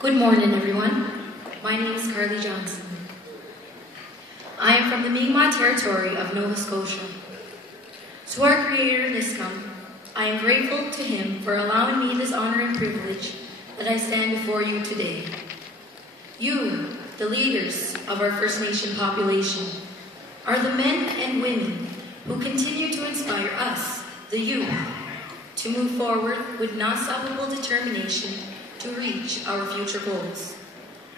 Good morning, everyone. My name is Karlee Johnsons. I am from the Mi'kmaq territory of Nova Scotia. To our Creator, Niscum, I am grateful to Him for allowing me this honor and privilege that I stand before you today. You, the leaders of our First Nation population, are the men and women who continue to inspire us, the youth, to move forward with non-stoppable determination to reach our future goals.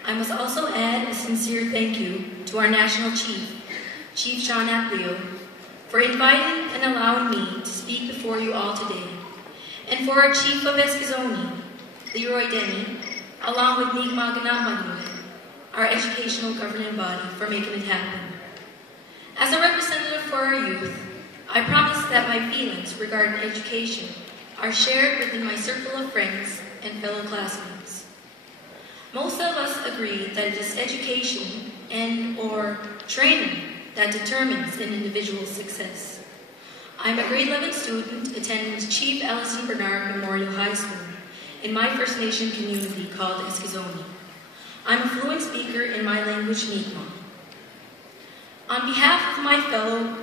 I must also add a sincere thank you to our National Chief, Chief Sean Aplio, for inviting and allowing me to speak before you all today, and for our Chief of Eskizoni, Leroy Denny, along with Mi'kmaq Ganamanuit, our educational governing body, for making it happen. As a representative for our youth, I promise that my feelings regarding education are shared within my circle of friends and fellow classmates. Most of us agree that it is education and/or training that determines an individual's success. I'm a grade 11 student attending Chief Allison Bernard Memorial High School in my First Nation community called Eskizoni. I'm a fluent speaker in my language, Mi'kmaq. On behalf of my fellow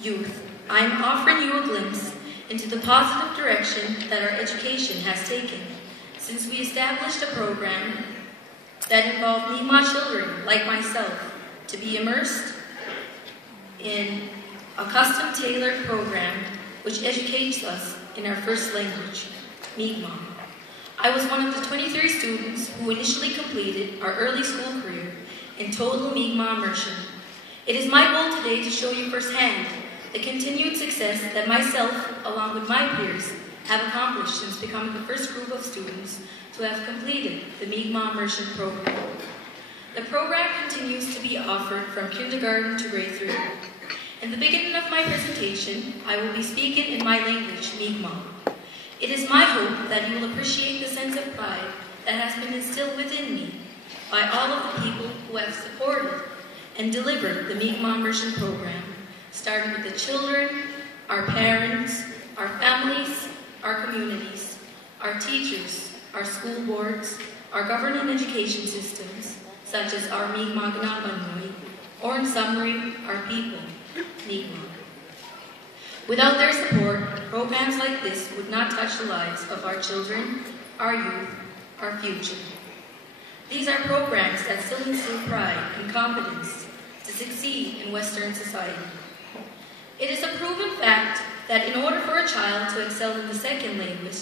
youth, I'm offering you a glimpse into the positive direction that our education has taken since we established a program that involved Mi'kmaq children like myself to be immersed in a custom-tailored program which educates us in our first language, Mi'kmaq. I was one of the 23 students who initially completed our early school career in total Mi'kmaq immersion. It is my goal today to show you firsthand the continued success that myself, along with my peers, have accomplished since becoming the first group of students to have completed the Mi'kmaq Immersion Program. The program continues to be offered from kindergarten to grade 3. In the beginning of my presentation, I will be speaking in my language, Mi'kmaq. It is my hope that you will appreciate the sense of pride that has been instilled within me by all of the people who have supported and delivered the Mi'kmaq Immersion Program, starting with the children, our parents, our families, our communities, our teachers, our school boards, our governing education systems, such as our Mi'kmaq Ganamanuit, or in summary, our people, Mi'kmaq. Without their support, programs like this would not touch the lives of our children, our youth, our future. These are programs that still instill pride and confidence to succeed in Western society. It is a proven fact that in order for a child to excel in the second language,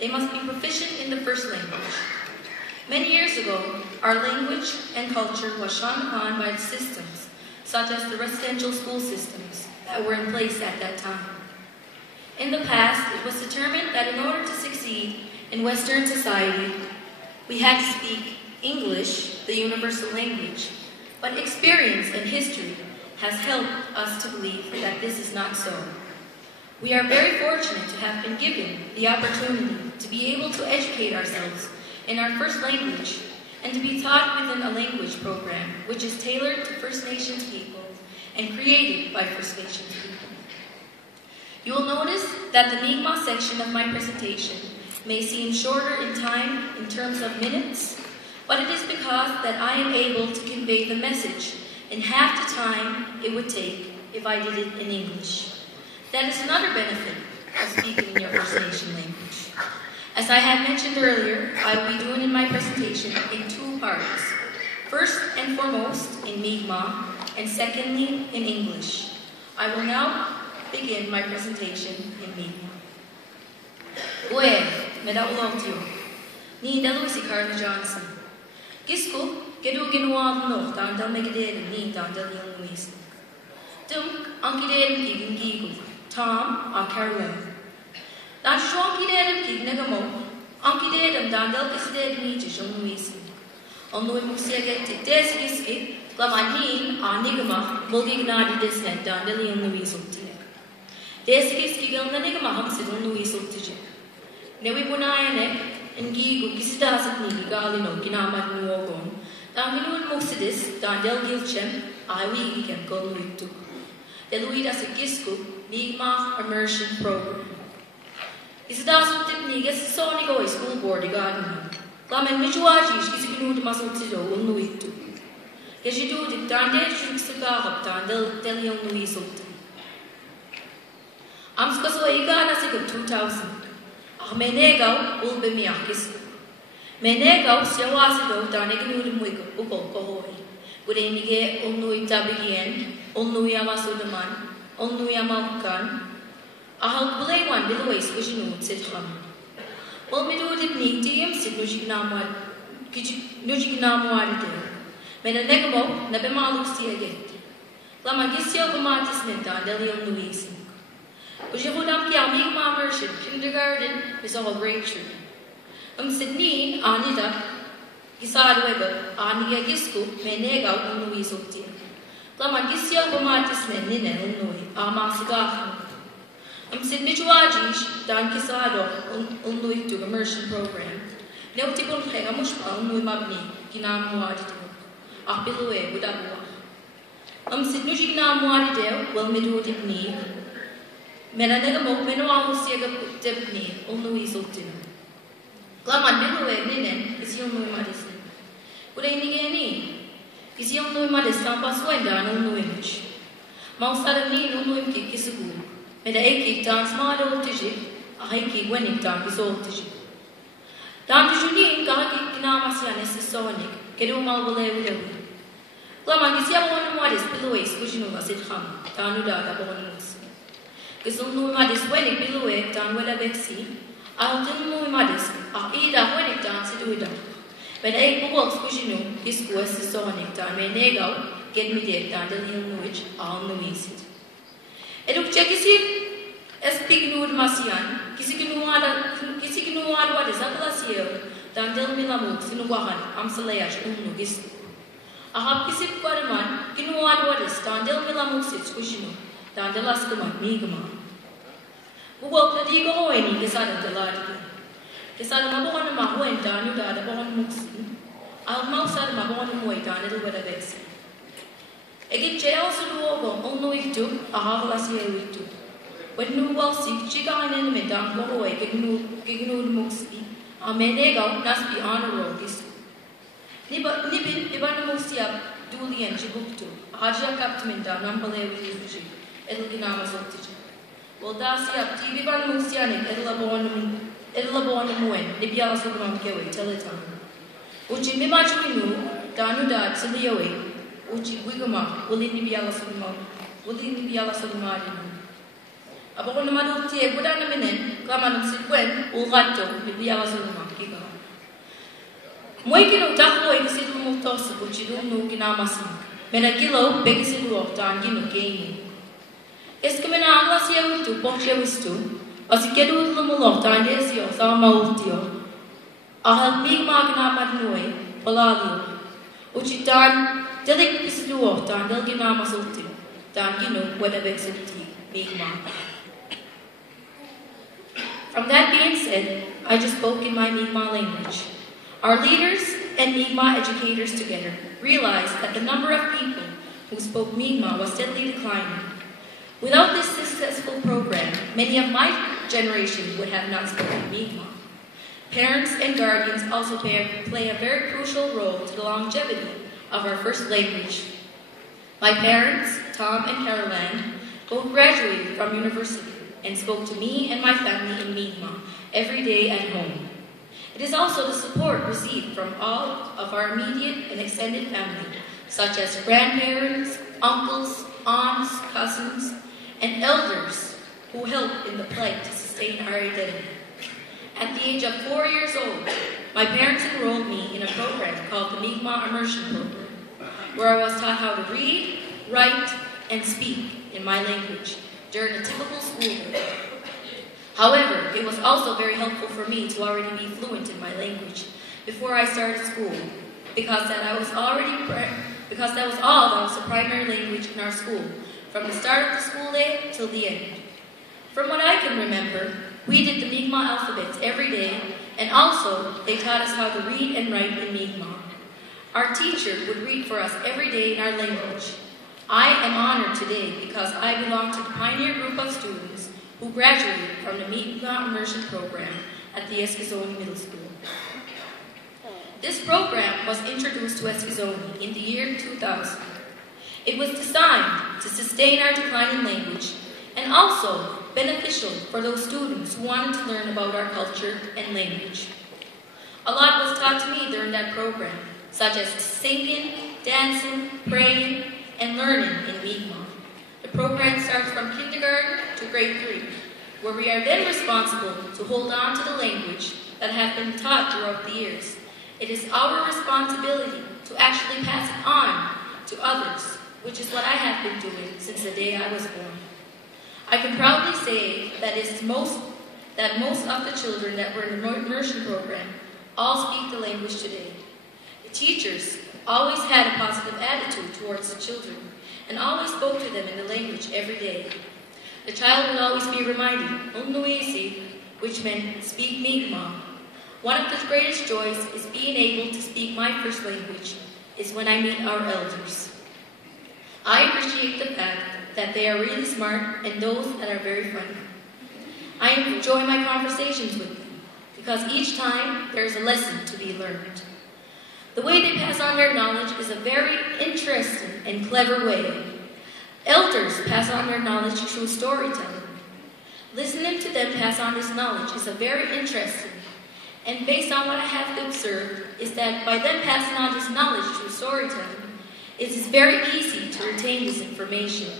they must be proficient in the first language. Many years ago, our language and culture was shone upon by the systems, such as the residential school systems that were in place at that time. In the past, it was determined that in order to succeed in Western society, we had to speak English, the universal language, but experience and history has helped us to believe that this is not so. We are very fortunate to have been given the opportunity to be able to educate ourselves in our first language and to be taught within a language program which is tailored to First Nations people and created by First Nations people. You will notice that the Mi'kmaq section of my presentation may seem shorter in time in terms of minutes, but it is because that I am able to convey the message in half the time it would take if I did it in English. That is another benefit of speaking in your First Nation language. As I had mentioned earlier, I will be doing in my presentation in 2 parts. First and foremost in Mi'kmaq, and secondly in English. I will now begin my presentation in Mi'kmaq. Ue, meda ulongtio. Ni dalu si Karlee Johnsons. Gisko, gedu ginuad no, dandal megaded ni dandal yung Luis. Dunk, ankided gigin gigu. Tom, Carolyn. Dan shwankided gignagamo, ankided dandal kisded ni jishong Luis. Only musiaget desgiski, glamanin, anigama, mulgignadi disnet dandal yung Luis ulti. Desgiski gil nanigama hamsidong Luis ulti. Newi punayanek, Ngigu kisdasat ni galino ginamat nuogon. Tanginun mosidis dandel gilchem awi ikem golwitu. Deluidas a gisku Mi'kmaq Immersion Program. Isdasat tipnigas sonigo school board garden. Laman mijuaji skizikinu de masultido unuitu. Kejidu de tande shuksuka tandel delio nuisulti. Amskaso igana sig 2000. Menegau ulbe miakis. Menegau siawasido taneginu de muigo uko kohoi. Urenige unui tabigien, unui amasudaman, unui amaukan. Ahal bulewan biluis ujinu sitram. Ulmidu dipni diem sit nujignamuaride. Menegamo nabemalu siaget. Lamagisio bumatis minta delium nuisin. Ujihunam kiamig ma version, kindergarten is all great tree. Sydney, Anida, Gisadweba, Ania Gisku, Menega, Unuisotia. Lamagisio Bomatis Menine, Unui, Amasigahan. Sid Mijuajish, Dan Kisado, Unui to immersion program. Neutipun Hegamushpa, Unui Mabni, Ginamuadito, Apilue, Budabua. Sid Nujignamuadideo, well Midu Dipni. Menanegamo, Menuamu Siega Dipni, Unui Sotin. Glaman Bilue Ninen is yung Nui Madison. Udainigeni is yung Nui Madison Paswenda no Nuimich. Mausadani no Nuimki Kisugu. Meda Eki dance model Tiji, a Haiki winning dance is old Tiji. Dan Tijuni, Gaki Kinamasian is the Sonic, Kedu Malvale Widowi. Glaman is Yamon Madis Bilue, Squishinu Sit Ham, Danuda Bonus. Gisul Nui Madis winning Bilue, Dan Weda Bexi. I'll do no modest, I'll eat a wedding dance to it. But I walks Kushinu, his quest is sonic time, may nego, get me dead down the little which I'll know it. Eduk Chekisi, as pig nude Masian, Kisikinu what is a glacier, Dandel Milamux, Sinuahan, Amsaleash, Unugis. I have Kisip Guadaman, Kinuan what is Dandel Milamux, it's Kushinu, Dandelaskuma, Migama. Ugo Kadigo Hoeni, Kesada Deladi. Kesada Mabon Mahoen Danu da the Bon Muxin. I'll mouse out Mabon Moitan, little weather vexi. Again, jail Suduogo, only two, a half last year we do. When no well sick, Chigan and Madame go away, Gignu Muxi, a Menego, must be honor roll this. Nibin, Ibanamusia, Duli and Jibuktu, Haja Captain down, Numbale with Yuji, Elginamas of Tiji. Well, that's up, TV Ban Musianic, Edlabon Moen, Nibiala Sugamam Kewe, Teleton. Uchi Mimachinu, Danuda, Silioe, Uchi Wigama, Willi Nibiala Sugamo, Willi Nibiala Sugamadino. Upon the Madu Tia, Gudanaminen, Gaman Sequen, Ulato, Nibiala Sugama, Giga. Moikino Taho, Exit Mutos, which you don't know Ginamasi, Menakilo, Begisilu, Dangino Gaming. Escamena Anglasia to Ponchewistu, as a Kedu Lumulo, Tandesio, Salmautio. I have big Magna Madnoi, Palalio, Uchitan, Delic Pisluo, Tandelgina Masulti, Dangino, Wedabexity, Big Mag. From that being said, I just spoke in my Mi'kmaq language. Our leaders and Mi'kmaq educators together realized that the number of people who spoke Mi'kmaq was steadily declining. Without this successful program, many of my generation would have not spoken Mi'kmaq. Parents and guardians also play a very crucial role to the longevity of our first language. My parents, Tom and Caroline, both graduated from university and spoke to me and my family in Mi'kmaq every day at home. It is also the support received from all of our immediate and extended family, such as grandparents, uncles, aunts, cousins, and elders who helped in the plight to sustain our identity. At the age of 4 years old, my parents enrolled me in a program called the Mi'kmaq Immersion Program, where I was taught how to read, write, and speak in my language during a typical school day. However, it was also very helpful for me to already be fluent in my language before I started school, because that was all that was the primary language in our school, from the start of the school day till the end. From what I can remember, we did the Mi'kmaq alphabets every day, and also they taught us how to read and write in Mi'kmaq. Our teacher would read for us every day in our language. I am honored today because I belong to the pioneer group of students who graduated from the Mi'kmaq Immersion Program at the Eskizoni Middle School. This program was introduced to Escazoni in the year 2000. It was designed to sustain our decline in language and also beneficial for those students who wanted to learn about our culture and language. A lot was taught to me during that program, such as singing, dancing, praying, and learning in Mi'kmaq. The program starts from kindergarten to grade 3, where we are then responsible to hold on to the language that have been taught throughout the years. It is our responsibility to actually pass it on to others, which is what I have been doing since the day I was born. I can proudly say that most of the children that were in the immersion program all speak the language today. The teachers always had a positive attitude towards the children and always spoke to them in the language every day. The child would always be reminded, "Unnuisi," which meant speak Mi'kmaq. One of the greatest joys is being able to speak my first language is when I meet our elders. I appreciate the fact that they are really smart and those that are very funny. I enjoy my conversations with them because each time there is a lesson to be learned. The way they pass on their knowledge is a very interesting and clever way. Elders pass on their knowledge through storytelling. Listening to them pass on this knowledge is a very interesting, and based on what I have observed, is that by them passing on this knowledge through storytelling, it is very easy to retain this information.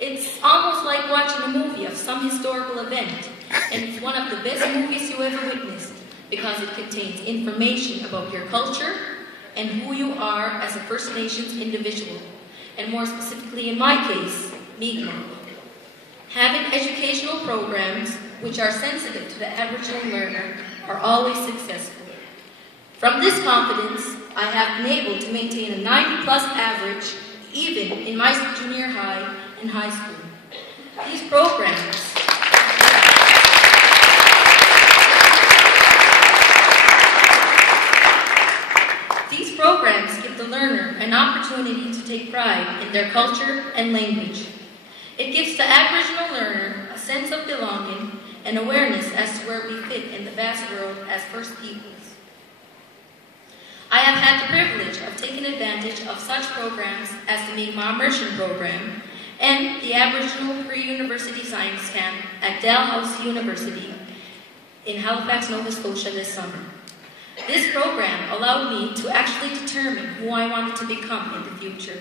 It's almost like watching a movie of some historical event, and it's one of the best movies you ever witnessed because it contains information about your culture and who you are as a First Nations individual, and more specifically in my case, Mi'kmaq. Having educational programs which are sensitive to the Aboriginal learner are always successful. From this confidence, I have been able to maintain a 90+ average even in my junior high and high school. These programs give the learner an opportunity to take pride in their culture and language. It gives the Aboriginal learner a sense of belonging and awareness as to where we fit in the vast world as First Peoples. I have had the privilege of taking advantage of such programs as the Mi'kmaq Immersion Program and the Aboriginal Pre-University Science Camp at Dalhousie University in Halifax, Nova Scotia this summer. This program allowed me to actually determine who I wanted to become in the future.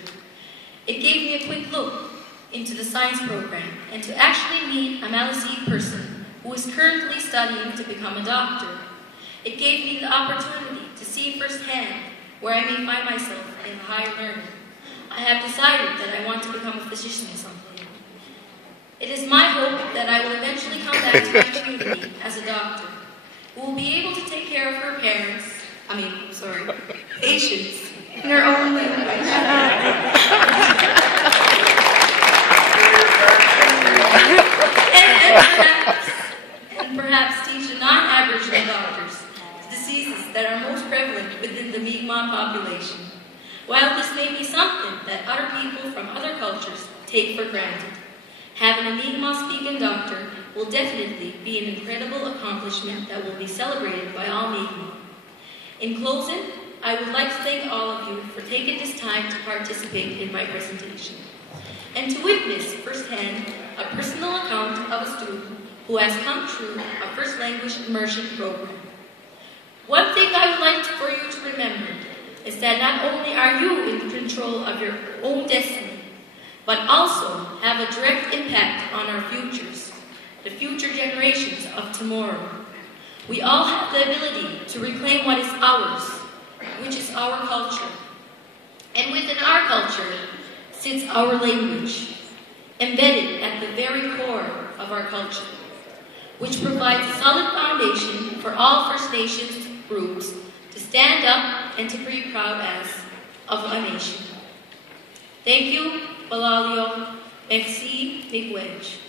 It gave me a quick look into the science program and to actually meet a Maliseet person who is currently studying to become a doctor. It gave me the opportunity to see firsthand where I may find myself in higher learning. I have decided that I want to become a physician someday. It is my hope that I will eventually come back to my community as a doctor, who will be able to take care of her patients in her own language. and perhaps teach the non-Aboriginal doctors the diseases that are most prevalent within the Mi'kmaq population. While this may be something that other people from other cultures take for granted, having a Mi'kmaq-speaking doctor will definitely be an incredible accomplishment that will be celebrated by all Mi'kmaq. In closing, I would like to thank all of you for taking this time to participate in my presentation and to witness firsthand a personal account of a student who has come through a first language immersion program. One thing I would like for you to remember is that not only are you in control of your own destiny, but also have a direct impact on our futures, the future generations of tomorrow. We all have the ability to reclaim what is ours, which is our culture. And within our culture sits our language, embedded at the very core of our culture, which provides a solid foundation for all First Nations groups to stand up and to be proud as of a nation. Thank you, Balalio. Merci, Miigwech.